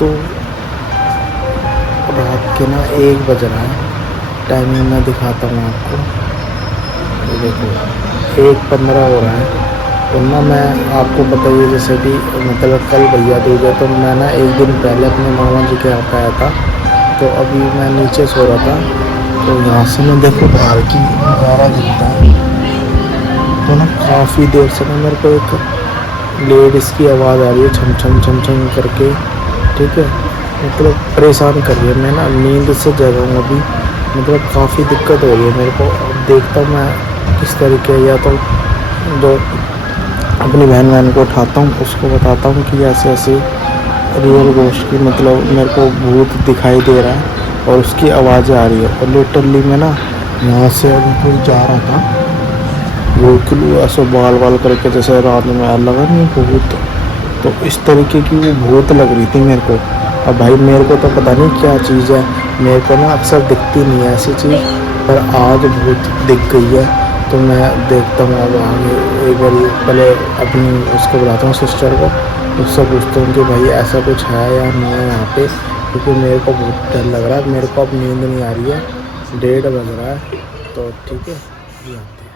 दोस्तों रात के ना 1 बज रहा है। टाइमिंग मैं दिखाता हूँ आपको। ये देखो 1:15 हो रहा है। और ना मैं आपको पता ही है जैसे कि मतलब कल भैया दूज है, तो मैं ना एक दिन पहले अपने मामा जी के यहाँ पे आया था। तो अभी मैं नीचे सो रहा था, तो यहाँ से मैं देखो बाहर की नज़ारा दिखता है। तो ना काफ़ी देर से ना मेरे को एक लेडीज़ की आवाज़ आ रही है, छम छम छम छम करके। ठीक है, मतलब परेशान कर रही है। मैं ना नींद से जगा हूँ अभी, मतलब काफ़ी दिक्कत हो रही है मेरे को। अब देखता हूँ मैं किस तरीके, या तो जो अपनी बहन को उठाता हूँ, उसको बताता हूँ कि ऐसे ऐसे रियल घोस्ट की मतलब मेरे को भूत दिखाई दे रहा है और उसकी आवाज़ें आ रही है। और लिटरली मैं ना यहाँ से अभी कोई जा रहा था, वो क्यों ऐसा बाल बाल करके जैसे रात में लगा नहीं भूत, तो इस तरीके की वो भूत लग रही थी मेरे को। अब भाई मेरे को तो पता नहीं क्या चीज़ है, मेरे को ना अक्सर दिखती नहीं है ऐसी चीज़, पर आज भूत दिख गई है। तो मैं देखता हूँ अब आगे। एक बार पहले अपनी उसको बुलाता हूँ सिस्टर को, उससे पूछता हूँ कि भाई ऐसा कुछ है या नहीं है यहाँ पे, क्योंकि मेरे को बहुत डर लग रहा है। मेरे को अब नींद नहीं आ रही है, 1:30 बज रहा है। तो ठीक है, अभी आते हैं।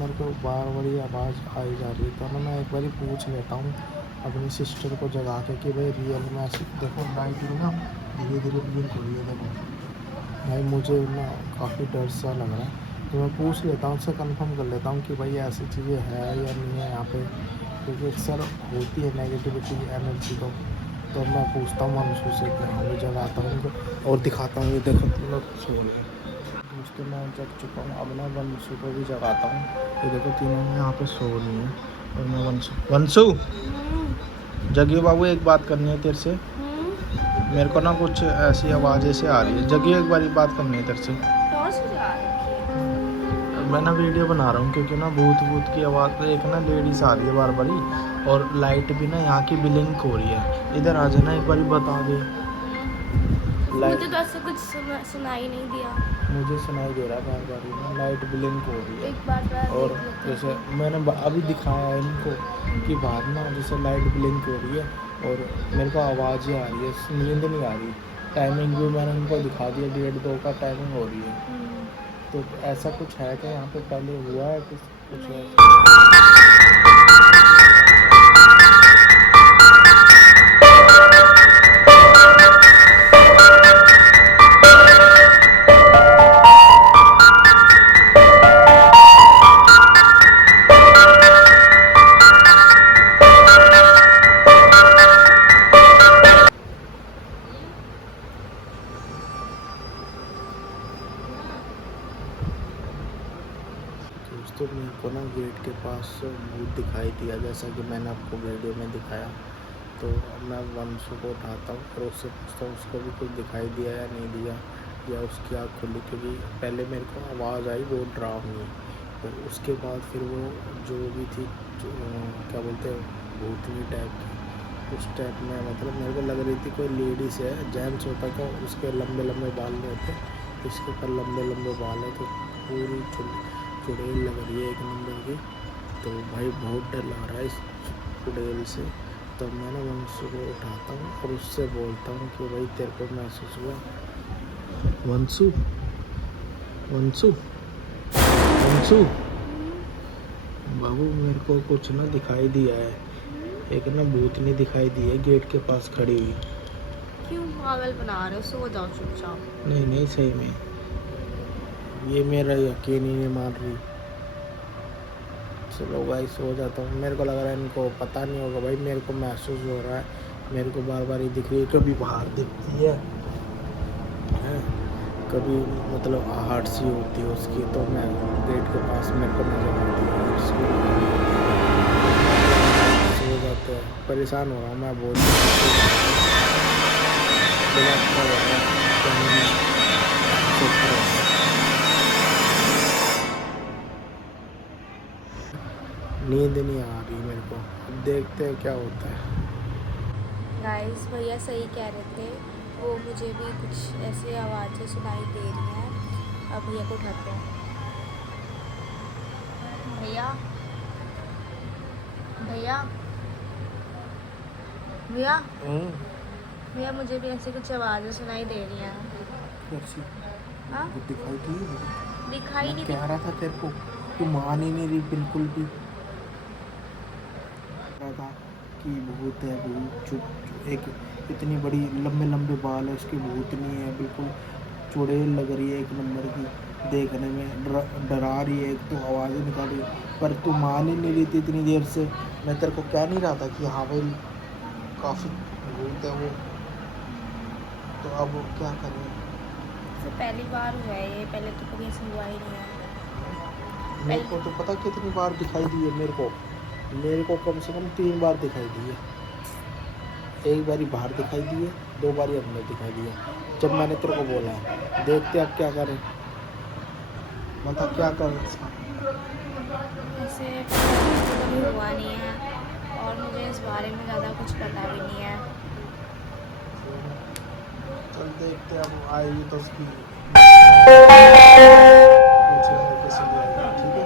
मेरे को बार बार ये आवाज़ आई जा रही है, तो ना मैं एक बार पूछ लेता हूँ अपनी सिस्टर को जगा के कि भाई रियल में ऐसी देखो लाइट में ना धीरे धीरे ब्लिंक हो रही है। देखो भाई मुझे ना काफ़ी डर सा लग रहा है, तो मैं पूछ लेता हूँ, उससे कंफर्म कर लेता हूँ कि भाई ऐसी चीज़ें है या नहीं है यहाँ पे, क्योंकि अक्सर होती है नेगेटिविटी एनर्जी। तो मैं पूछता हूँ मनुष्य से कि हाँ मैं जगाता हूँ उनको और दिखाता हूँ। ये देखो तीनों सो गए। दोस्तों मैं जग चुका हूँ, अब ना वंशु को भी जगाता हूँ। ये देखो तीनों यहाँ पे सो रही हैं और मैं वंशु वंशु जगियो बाबू, एक बात करनी है तेरे से। मेरे को ना कुछ ऐसी आवाज़ ऐसे आ रही है, जगियो एक बारी बात करनी है तेरे से। मैं ना वीडियो बना रहा हूँ क्योंकि ना भूत भूत की आवाज़, एक ना लेडीज आ रही है बार बारी, और लाइट भी ना यहाँ की ब्लिंक हो रही है। इधर आ जाना एक बारी बता दे। मुझे तो ऐसे कुछ सुनाई नहीं दिया। मुझे सुनाई दे रहा है बार बार ना लाइट ब्लिंक हो रही है। एक बार और देख लेते जैसे हैं। मैंने अभी दिखाया है इनको कि बाहर ना जैसे लाइट ब्लिंक हो रही है और मेरे को आवाज़ ही आ रही है, नींद नहीं आ रही। टाइमिंग भी मैंने उनको दिखा दिया, 1:30-2 का टाइमिंग हो रही है। तो ऐसा कुछ है क्या यहाँ पे, पहले हुआ है कुछ नहीं। ऐसा? दोस्तों मेरे को ना गेट के पास भूत दिखाई दिया, जैसा कि मैंने आपको वीडियो में दिखाया। तो अब मैं वंशु को उठाता हूँ और उससे पूछता हूँ उसको भी कुछ दिखाई दिया या नहीं दिया, या उसकी आँख खुली, क्योंकि पहले मेरे को आवाज़ आई वो डरावनी। और उसके बाद फिर वो जो भी थी, जो क्या बोलते हैं, भूतनी टाइप की, उस टाइप में मतलब मेरे को लग रही थी कोई लेडीज़ है। जेंट्स होता तो उसके लंबे लंबे बाल नहीं होते, इसके ऊपर लंबे लंबे बाल है, तो पूरी चुड़ैल लग रही है एक नंबर की। तो भाई बहुत डर लग रहा है इस चुड़ैल से। तो मैं ना वंशु को उठाता हूँ और उससे बोलता हूँ कि भाई तेरे को महसूस हुआ? वंशु वंशु वंशु बाबू, मेरे को कुछ ना दिखाई दिया है। एक ना भूतनी दिखाई दी है गेट के पास खड़ी हुई। क्यों पागल बना रहे हो? सो जाओ चुपचाप। नहीं नहीं, सही में ये मेरा यकीन ही नहीं मान रही। चलो भाई सो जाता हूँ। मेरे को लग रहा है इनको पता नहीं होगा भाई, मेरे को महसूस हो रहा है। मेरे को बार बार ही दिख रही है, कभी बाहर दिखती है, कभी मतलब आहट सी होती है उसकी। तो मैं गेट के पास मेरे को नजर आती है उसकी। सो जाते हैं, परेशान हो रहा हूँ मैं बहुत। बड़ा अच्छा लग रहा है नींद नहीं आ रही मेरे को। अब देखते हैं क्या होता है। गाइस भैया सही कह रहे थे, वो मुझे भी कुछ ऐसी आवाज़ें सुनाई दे रही हैं। अब भैया को उठाते हैं। भैया भैया भैया भैया मुझे भी ऐसी कुछ आवाज़ें सुनाई दे रही हैं। कैसी हाँ वो दिखाई दी? दिखाई मैं नहीं कह रहा था तेरे को, तू मान ही नहीं रही बिल्कुल भी। रहा था कि भूत है, भूत चुप, एक इतनी बड़ी लंबे लंबे बाल है उसकी, भूत नहीं है, बिल्कुल चुड़ैल लग रही है एक नंबर की देखने में, डरा रही है, एक तो आवाज़ें निकाल रही है, पर तू मान ही नहीं रही थी इतनी देर से। मैं तेरे को कह नहीं रहा था कि हाँ भाई काफ़ी भूत है वो, तो अब वो क्या करें। तो पहली बार हुआ है ये, पहले तो कभी ऐसा हुआ ही नहीं है। मेरे को तो पता कितनी बार दिखाई दी है मेरे को कम से कम 3 बार दिखाई दी है। एक बारी बाहर दिखाई दी है, 2 बारी अंदर दिखाई दी है। जब मैंने तेरे को बोला है देखते अब क्या करें, बता क्या करें इसका। ऐसे तो कभी हुआ नहीं है और मुझे इस बारे में ज़्यादा कुछ पता भी नहीं है। चल देखते अब आएगी तस्वीर, पूछेंगे कैसे जाएगा, ठीक है।